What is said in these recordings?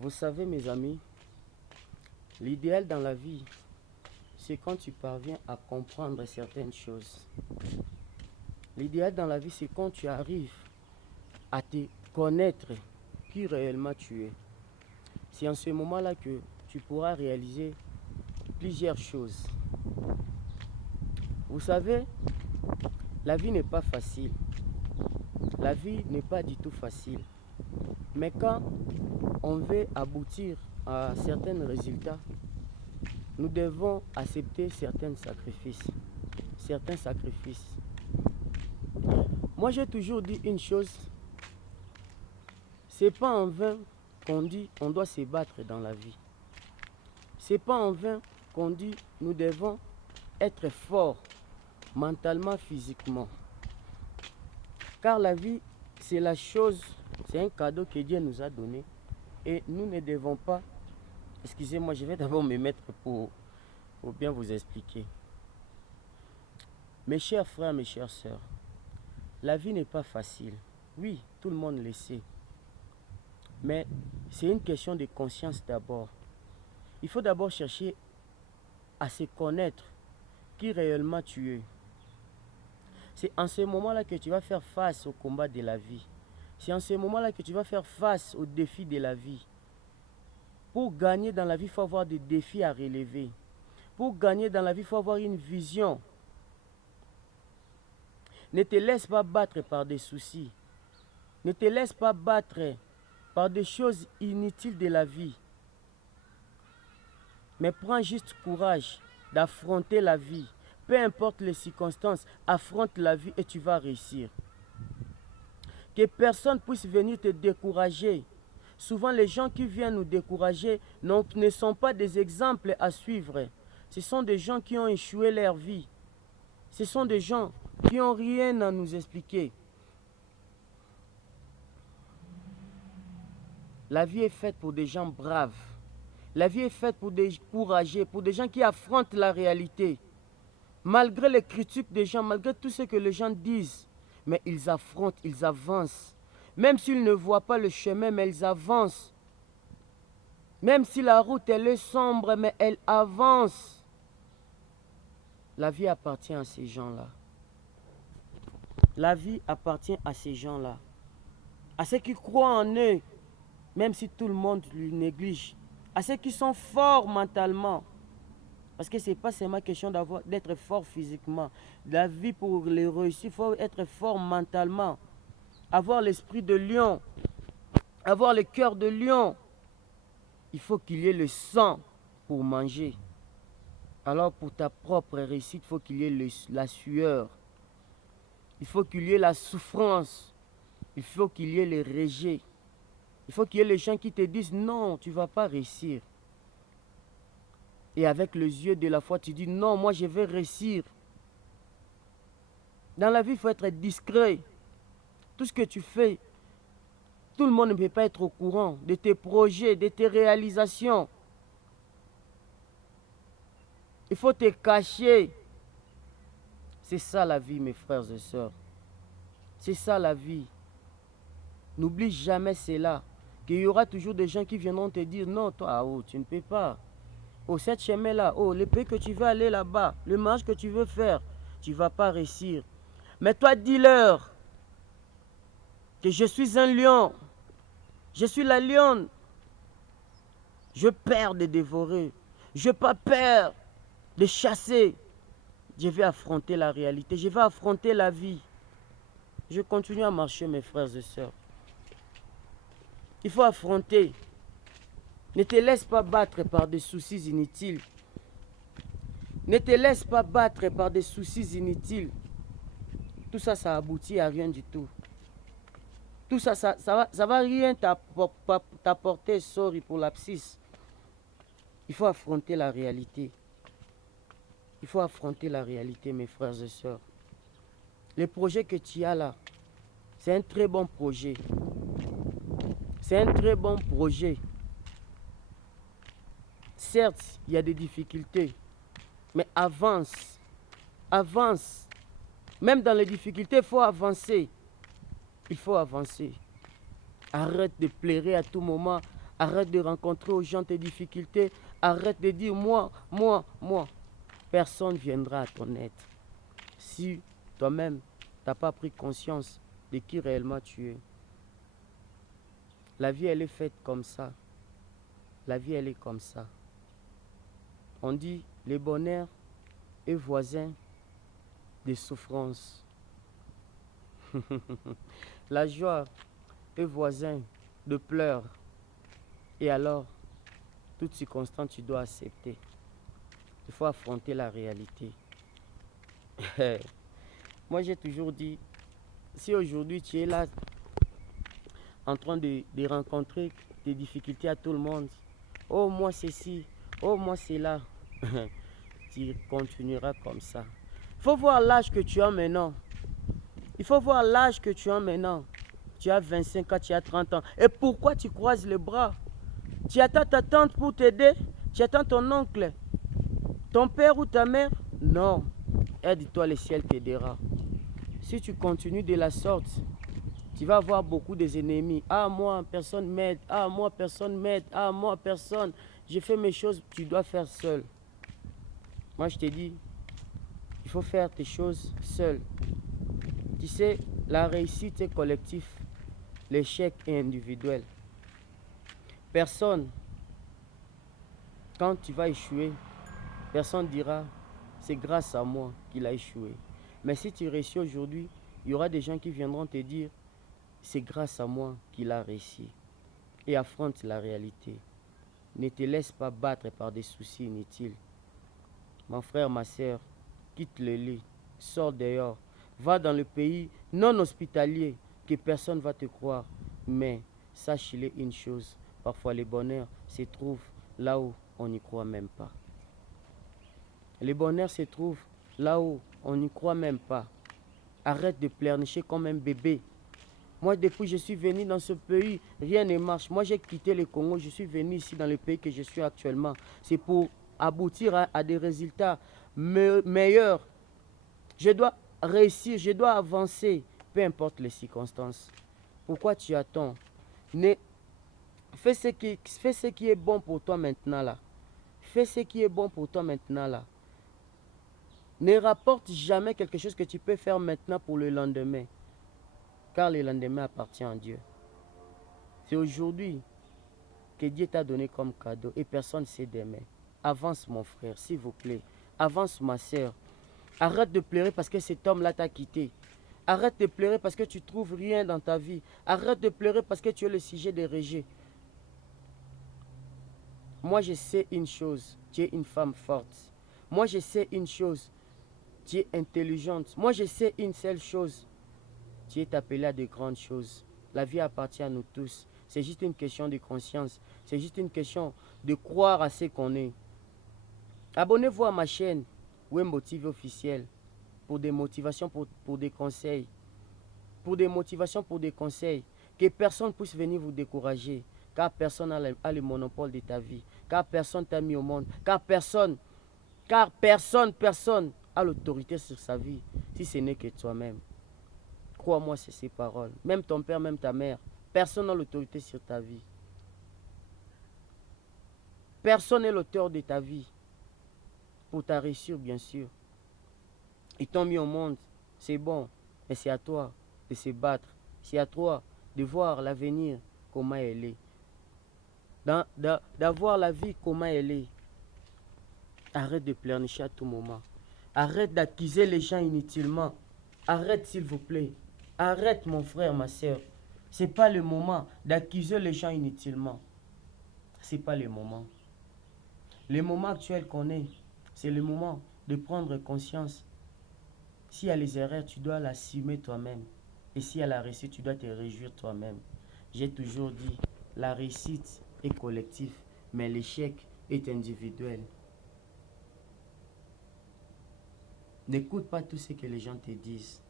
Vous savez, mes amis, l'idéal dans la vie, c'est quand tu parviens à comprendre certaines choses. L'idéal dans la vie, c'est quand tu arrives à te connaître qui réellement tu es. C'est en ce moment-là que tu pourras réaliser plusieurs choses. Vous savez, la vie n'est pas facile. La vie n'est pas du tout facile. Mais quand on veut aboutir à certains résultats, nous devons accepter certains sacrifices. Moi, j'ai toujours dit une chose. C'est pas en vain qu'on dit on doit se battre dans la vie. C'est pas en vain qu'on dit nous devons être forts mentalement, physiquement. Car la vie, c'est la chose, c'est un cadeau que Dieu nous a donné. Et nous ne devons pas... Excusez-moi, je vais d'abord me mettre pour bien vous expliquer. Mes chers frères, mes chères sœurs, la vie n'est pas facile. Oui, tout le monde le sait. Mais c'est une question de conscience d'abord. Il faut d'abord chercher à se connaître qui réellement tu es. C'est en ce moment-là que tu vas faire face au combat de la vie. C'est en ce moment-là que tu vas faire face aux défis de la vie. Pour gagner dans la vie, il faut avoir des défis à relever. Pour gagner dans la vie, il faut avoir une vision. Ne te laisse pas battre par des soucis. Ne te laisse pas battre par des choses inutiles de la vie. Mais prends juste courage d'affronter la vie. Peu importe les circonstances, affronte la vie et tu vas réussir. Que personne puisse venir te décourager. Souvent, les gens qui viennent nous décourager ne sont pas des exemples à suivre. Ce sont des gens qui ont échoué leur vie. Ce sont des gens qui n'ont rien à nous expliquer. La vie est faite pour des gens braves. La vie est faite pour des courageux, pour des gens qui affrontent la réalité. Malgré les critiques des gens, malgré tout ce que les gens disent, mais ils affrontent, ils avancent. Même s'ils ne voient pas le chemin, mais ils avancent. Même si la route elle est sombre, mais elle avance. La vie appartient à ces gens-là. La vie appartient à ces gens-là. À ceux qui croient en eux, même si tout le monde les néglige. À ceux qui sont forts mentalement. Parce que ce n'est pas seulement question d'être fort physiquement. La vie, pour les réussir, il faut être fort mentalement. Avoir l'esprit de lion. Avoir le cœur de lion. Il faut qu'il y ait le sang pour manger. Alors pour ta propre réussite, il faut qu'il y ait la sueur. Il faut qu'il y ait la souffrance. Il faut qu'il y ait les rejets. Il faut qu'il y ait les gens qui te disent non, tu ne vas pas réussir. Et avec les yeux de la foi, tu dis non, moi je vais réussir. Dans la vie, il faut être discret. Tout ce que tu fais, tout le monde ne peut pas être au courant de tes projets, de tes réalisations. Il faut te cacher. C'est ça la vie, mes frères et sœurs. C'est ça la vie. N'oublie jamais cela. Qu'il y aura toujours des gens qui viendront te dire non, toi, oh, tu ne peux pas. Oh, cette chemin-là, oh, le pays que tu veux aller là-bas, le mariage que tu veux faire, tu ne vas pas réussir. Mais toi, dis-leur que je suis un lion. Je suis la lionne. Je perds de dévorer. Je n'ai pas peur de chasser. Je vais affronter la réalité. Je vais affronter la vie. Je continue à marcher, mes frères et sœurs. Il faut affronter. Ne te laisse pas battre par des soucis inutiles. Ne te laisse pas battre par des soucis inutiles. Tout ça, ça aboutit à rien du tout. Tout ça, ça va rien t'apporter, sorry pour l'abscisse. Il faut affronter la réalité. Il faut affronter la réalité, mes frères et sœurs. Le projet que tu as là, c'est un très bon projet. C'est un très bon projet. Certes, il y a des difficultés, mais avance. Avance. Même dans les difficultés, il faut avancer. Il faut avancer. Arrête de pleurer à tout moment. Arrête de rencontrer aux gens tes difficultés. Arrête de dire moi, moi, moi. Personne ne viendra à ton aide. Si toi-même, tu n'as pas pris conscience de qui réellement tu es. La vie, elle est faite comme ça. La vie, elle est comme ça. On dit, le bonheur est voisin des souffrances. La joie est voisin de pleurs. Et alors, toute circonstance, tu dois accepter. Il faut affronter la réalité. Moi, j'ai toujours dit, si aujourd'hui tu es là en train de rencontrer des difficultés à tout le monde, oh moi c'est ci, oh moi c'est là, tu continueras comme ça. Il faut voir l'âge que tu as maintenant. Il faut voir l'âge que tu as maintenant. Tu as 25 ans, tu as 30 ans. Et pourquoi tu croises les bras? Tu attends ta tante pour t'aider? Tu attends ton oncle? Ton père ou ta mère? Non. Aide-toi, le ciel t'aidera. Si tu continues de la sorte, tu vas avoir beaucoup d'ennemis. Ah, moi, personne m'aide. Ah, moi, personne m'aide. Ah, moi, personne. J'ai fait mes choses, tu dois faire seul. Moi, je te dis, il faut faire tes choses seul. Tu sais, la réussite est collective. L'échec est individuel. Personne, quand tu vas échouer, personne dira, c'est grâce à moi qu'il a échoué. Mais si tu réussis aujourd'hui, il y aura des gens qui viendront te dire, c'est grâce à moi qu'il a réussi. Et affronte la réalité. Ne te laisse pas battre par des soucis inutiles. Mon frère, ma soeur, quitte le lit, sors dehors, va dans le pays non hospitalier, que personne ne va te croire. Mais sache-le une chose, parfois le bonheur se trouve là où on n'y croit même pas. Le bonheur se trouve là où on n'y croit même pas. Arrête de pleurnicher comme un bébé. Moi, depuis que je suis venu dans ce pays, rien ne marche. Moi, j'ai quitté le Congo, je suis venu ici dans le pays que je suis actuellement. C'est pour aboutir à des résultats meilleurs. Je dois réussir, je dois avancer, peu importe les circonstances. Pourquoi tu attends? Fais ce qui est bon pour toi maintenant là. Fais ce qui est bon pour toi maintenant là. Ne rapporte jamais quelque chose que tu peux faire maintenant pour le lendemain. Car le lendemain appartient à Dieu. C'est aujourd'hui que Dieu t'a donné comme cadeau et personne ne sait demain. Avance mon frère, s'il vous plaît. Avance ma soeur. Arrête de pleurer parce que cet homme-là t'a quitté. Arrête de pleurer parce que tu ne trouves rien dans ta vie. Arrête de pleurer parce que tu es le sujet des rejets. Moi, je sais une chose. Tu es une femme forte. Moi, je sais une chose. Tu es intelligente. Moi, je sais une seule chose. Tu es appelé à de grandes choses. La vie appartient à nous tous. C'est juste une question de conscience. C'est juste une question de croire à ce qu'on est. Abonnez-vous à ma chaîne Wembo TV officiel pour des motivations, pour des conseils. Pour des motivations, pour des conseils. Que personne puisse venir vous décourager. Car personne a le monopole de ta vie. Car personne t'a mis au monde. Car personne a l'autorité sur sa vie. Si ce n'est que toi-même. Crois-moi, c'est ces paroles. Même ton père, même ta mère. Personne n'a l'autorité sur ta vie. Personne n'est l'auteur de ta vie. Pour ta réussite, bien sûr. Ils t'ont mis au monde. C'est bon. Mais c'est à toi de se battre. C'est à toi de voir l'avenir, comment elle est. D'avoir la vie, comment elle est. Arrête de pleurnicher à tout moment. Arrête d'accuser les gens inutilement. Arrête, s'il vous plaît. Arrête, mon frère, ma soeur. C'est pas le moment d'accuser les gens inutilement. C'est pas le moment. Le moment actuel qu'on est, c'est le moment de prendre conscience. S'il y a les erreurs, tu dois l'assumer toi-même. Et s'il y a la réussite, tu dois te réjouir toi-même. J'ai toujours dit, la réussite est collective, mais l'échec est individuel. N'écoute pas tout ce que les gens te disent.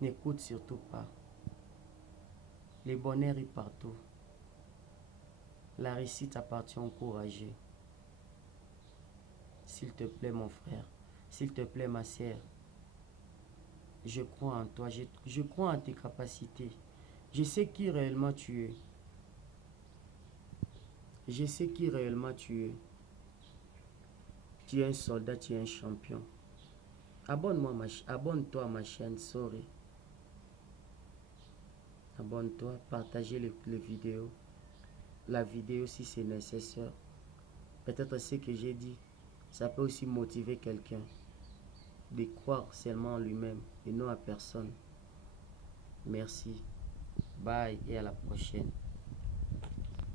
N'écoute surtout pas. Le bonheur est partout. La réussite appartient aux courageux. S'il te plaît, mon frère. S'il te plaît, ma sœur. Je crois en toi. Je crois en tes capacités. Je sais qui réellement tu es. Je sais qui réellement tu es. Tu es un soldat, tu es un champion. Abonne-toi à ma chaîne, sorry. Abonne-toi, partagez les vidéos. La vidéo si c'est nécessaire. Peut-être ce que j'ai dit, ça peut aussi motiver quelqu'un de croire seulement en lui-même et non à personne. Merci. Bye et à la prochaine.